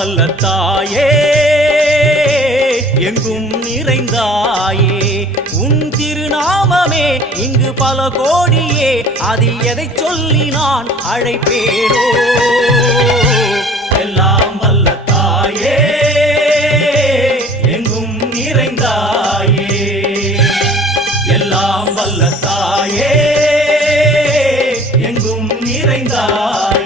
வல்ல தாயே எங்கும் நிறைந்தாயே உன் திருநாமமே இங்கு பல கோடியே அது எதை சொல்லி நான் அழைப்பேனோ எல்லாம் வல்ல தாயே எங்கும் நிறைந்தாயே எல்லாம் வல்ல தாயே எங்கும் நிறைந்தாயே